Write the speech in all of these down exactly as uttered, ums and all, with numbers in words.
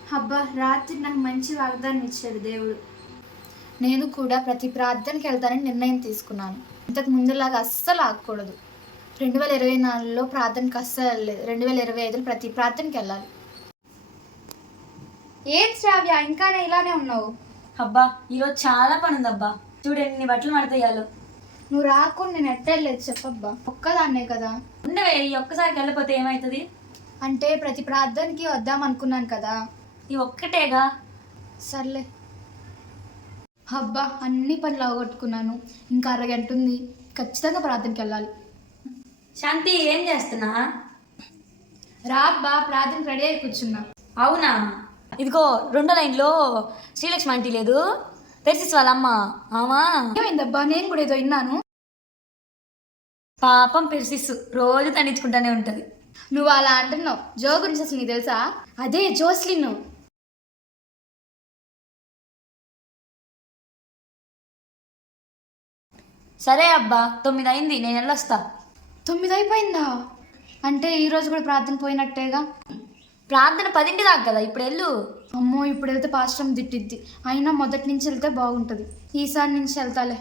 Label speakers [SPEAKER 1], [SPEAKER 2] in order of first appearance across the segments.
[SPEAKER 1] అబ్బా, రాత్రి నాకు మంచి వాగ్దానం ఇచ్చాడు దేవుడు.
[SPEAKER 2] నేను కూడా ప్రతి ప్రార్థనకి వెళ్తానని నిర్ణయం తీసుకున్నాను. ఇంతకు ముందులాగా అస్సలు ఆగకూడదు. రెండు వేల ఇరవై నాలుగులో ప్రార్థనకి అస్సలు వెళ్ళలేదు. రెండు వేల ఇరవై ఐదులో ప్రతి ప్రార్థనకి వెళ్ళాలి.
[SPEAKER 1] ఏం శ్రావ్య, ఇంకానే ఇలానే ఉన్నావు?
[SPEAKER 3] అబ్బా, ఈరోజు చాలా పని ఉందబ్బా. చూడు ఎన్ని బట్టలు మడతయ్యాలో.
[SPEAKER 1] నువ్వు రాకుండా నేను ఎట్టలేదు చెప్పబ్బా, ఒక్కదాన్నే కదా.
[SPEAKER 3] ఉండవే, ఈ ఒక్కసారికి వెళ్ళిపోతే ఏమవుతుంది?
[SPEAKER 1] అంటే ప్రతి ప్రార్థనకి వద్దాం అనుకున్నాను కదా.
[SPEAKER 3] ఈ ఒక్కటేగా.
[SPEAKER 1] సర్లే. అబ్బా, అన్ని పనులు అవగొట్టుకున్నాను. ఇంకా అరగంట ఉంది, ఖచ్చితంగా ప్రార్థనకి వెళ్ళాలి.
[SPEAKER 3] శాంతి, ఏం చేస్తున్నా?
[SPEAKER 1] రా అబ్బా, ప్రార్థనకి రెడీ అయి కూర్చున్నా.
[SPEAKER 3] అవునా? ఇదిగో రెండో లైన్లో శ్రీలక్ష్మి ఆంటీ లేదు, తెరిసి వాళ్ళమ్మ. ఆమా
[SPEAKER 1] ఏమైందబ్బా? నేను కూడా ఏదో విన్నాను.
[SPEAKER 3] పాపం పెర్సిస్ రోజు తండించుకుంటానే ఉంటది.
[SPEAKER 1] నువ్వు అలా అంటున్నావు. జో గురించి అసలు నీకు తెలుసా? అదే జోస్లిన్.
[SPEAKER 3] సరే అబ్బా, తొమ్మిది అయింది, నేను వెళ్ళొస్తా.
[SPEAKER 1] తొమ్మిది అయిపోయిందా? అంటే ఈరోజు కూడా ప్రార్థన పోయినట్టేగా.
[SPEAKER 3] ప్రార్థన పదింటి దాకా కదా, ఇప్పుడు వెళ్ళు.
[SPEAKER 1] అమ్మో, ఇప్పుడు వెళ్తే పాస్టమ్ తిట్టిద్ది. అయినా మొదటి నుంచి వెళ్తే బాగుంటుంది. ఈసారి నుంచి వెళ్తాలే.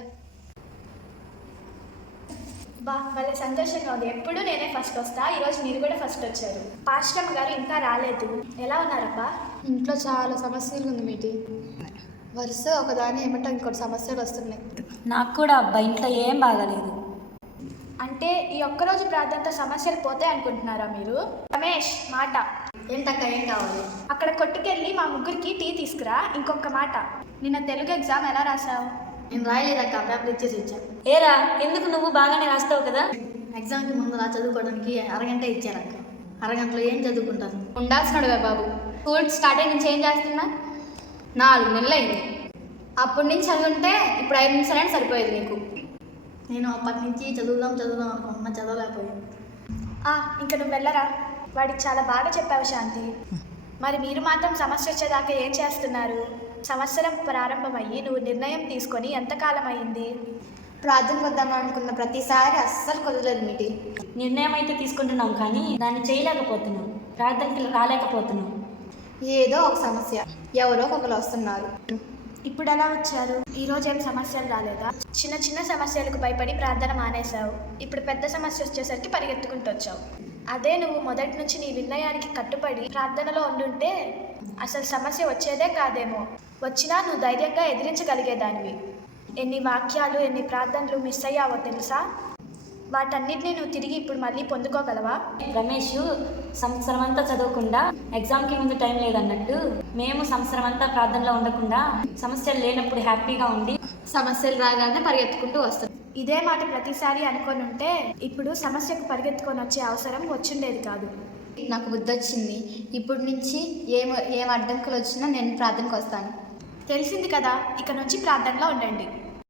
[SPEAKER 4] బా, వాళ్ళ సంతోషంగా ఉంది. ఎప్పుడు నేనే ఫస్ట్ వస్తా, ఈరోజు మీరు కూడా ఫస్ట్ వచ్చారు. పాస్టమ్ గారు ఇంకా రాలేదు. ఎలా ఉన్నారబ్బా?
[SPEAKER 1] ఇంట్లో చాలా సమస్యలు ఉంది మీటి. వరుస ఒకదాని ఏమంటే ఇంకోటి సమస్యలు వస్తున్నాయి.
[SPEAKER 3] నాకు కూడా అబ్బా, ఇంట్లో ఏం బాగాలేదు.
[SPEAKER 4] అంటే ఈ ఒక్కరోజు ప్రార్థనతో సమస్యలు పోతాయి అనుకుంటున్నారా మీరు? రమేష్, మాట.
[SPEAKER 2] ఏంటక్క, ఏం కావాలి?
[SPEAKER 4] అక్కడ కొట్టుకెళ్ళి మా ముగ్గురికి టీ తీసుకురా. ఇంకొక మాట, నిన్న తెలుగు ఎగ్జామ్ ఎలా రాసావు?
[SPEAKER 2] నేను రాయలేదక్క, పేపర్ ఇచ్చేసి వచ్చాను.
[SPEAKER 3] ఏరా, ఎందుకు? నువ్వు బాగానే రాస్తావు కదా.
[SPEAKER 2] ఎగ్జామ్కి ముందు రా చదువుకోవడానికి అరగంట ఇచ్చారక్క. అరగంటలో ఏం చదువుకుంటాను?
[SPEAKER 1] ఉండాల్సినడువే బాబు. స్కూల్ స్టార్ట్ అయ్యి నుంచి ఏం చేస్తున్నా? నాలుగు నెలలు అయింది. అప్పటి నుంచి చదువుంటే ఇప్పుడు ఐదు నిమిషాలైనా సరిపోయేది నీకు.
[SPEAKER 2] నేను అప్పటి నుంచి చదువుదాం చదువుదాం అనుకున్నా, చదవలేకపోయాను.
[SPEAKER 4] ఇంకా నువ్వు వెళ్ళరా. వాడికి చాలా బాగా చెప్పావు శాంతి. మరి మీరు మాత్రం సమస్య వచ్చేదాకా ఏం చేస్తున్నారు? సంవత్సరం ప్రారంభమయ్యి నువ్వు నిర్ణయం తీసుకొని ఎంతకాలం అయింది?
[SPEAKER 1] ప్రార్థనకు వద్దాం అనుకున్న ప్రతిసారి అస్సలు కుదరలేదు మీటి.
[SPEAKER 3] నిర్ణయం అయితే తీసుకుంటున్నాం, కానీ దాన్ని చేయలేకపోతున్నాం. ప్రార్థనకి రాలేకపోతున్నాం.
[SPEAKER 1] ఏదో ఒక సమస్య, ఎవరో ఒకరు వస్తున్నారు.
[SPEAKER 4] ఇప్పుడు ఎలా వచ్చారు? ఈరోజు ఏం సమస్యలు రాలేదా? చిన్న చిన్న సమస్యలకు భయపడి ప్రార్థన మానేశావు. ఇప్పుడు పెద్ద సమస్య వచ్చేసరికి పరిగెత్తుకుంటూ వచ్చావు. అదే నువ్వు మొదటి నుంచి నీ నిర్ణయానికి కట్టుబడి ప్రార్థనలో ఉండుంటే అసలు సమస్య వచ్చేదే కాదేమో. వచ్చినా నువ్వు ధైర్యంగా ఎదిరించగలిగేదానివి. ఎన్ని వాక్యాలు, ఎన్ని ప్రార్థనలు మిస్ అయ్యావో తెలుసా? వాటన్నిటిని నువ్వు తిరిగి ఇప్పుడు మళ్ళీ పొందుకోగలవా?
[SPEAKER 3] రమేష్ సంవత్సరం అంతా చదవకుండా ఎగ్జామ్కి ముందు టైం లేదన్నట్టు, మేము సంవత్సరం అంతా ప్రార్థనలో ఉండకుండా సమస్యలు లేనప్పుడు హ్యాపీగా ఉండి
[SPEAKER 1] సమస్యలు రాగానే పరిగెత్తుకుంటూ వస్తాం.
[SPEAKER 4] ఇదే మాట ప్రతిసారి అనుకొని ఉంటే ఇప్పుడు సమస్యకు పరిగెత్తుకొని వచ్చే అవసరం వచ్చిండేది కాదు.
[SPEAKER 1] నాకు బుద్ధి వచ్చింది. ఇప్పుడు నుంచి ఏం ఏం అడ్డంకులు వచ్చినా నేను ప్రార్థనకు వస్తాను.
[SPEAKER 4] తెలిసింది కదా, ఇక నుంచి ప్రార్థనలో ఉండండి.